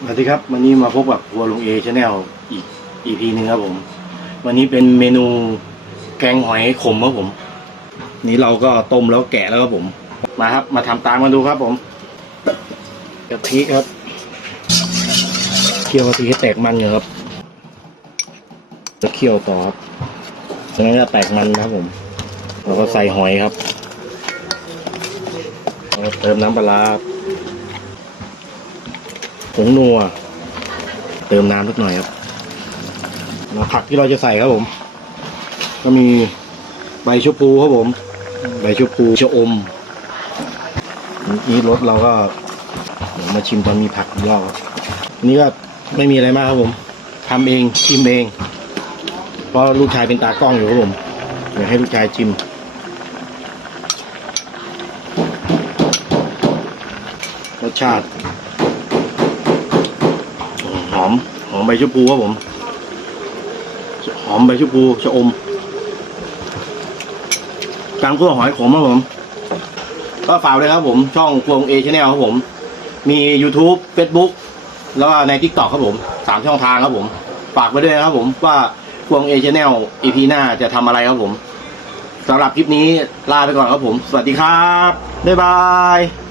สวัสดีครับ วันนี้มาพบกับครัวลุงเอชาแนลอีก EP หนึ่งครับผม วันนี้เป็นเมนูแกงหอยขมครับผม นี้เราก็ต้มแล้วแกะแล้วครับผม มาครับ มาทำตามกันดูครับผมกะทิครับเคี่ยวกะทิให้แตกมันอยู่ครับ จะเคี่ยวต่อครับฉะนั้นจะแตกมันนะครับผมเราก็ใส่หอยครับเราก็เติมน้ำปลาร้า ผงนัว เติมน้ำสักหน่อยครับแล้วผักที่เราจะใส่ครับผม ก็มีใบชะพูครับผม ใบชะพูชะอมนี่รสเราก็มาชิมตอนมีผักอีกรอบครับอันนี่ก็ไม่มีอะไรมากครับผมทำเองชิมเองเพราะลูกชายเป็นตากล้องอยู่ครับผมเดี๋ยวให้ลูกชายชิมรสชาติ อม หอมใบชะพูครับผม หอมใบชะพูชะอมการคั่วหอยขมครับผม ก็ฝากเลยครับผม ช่องควงเอชแนลครับผม มี YouTube Facebook แล้วก็ใน t ิ k t o k ครับผมสามช่องทางครับผม ฝากไว้ด้วยนะครับผมว่าควงเอชแนล EP หน้าจะทำอะไรครับผมสำหรับคลิปนี้ลาไปก่อนครับผม สวัสดีครับ บ๊ายบาย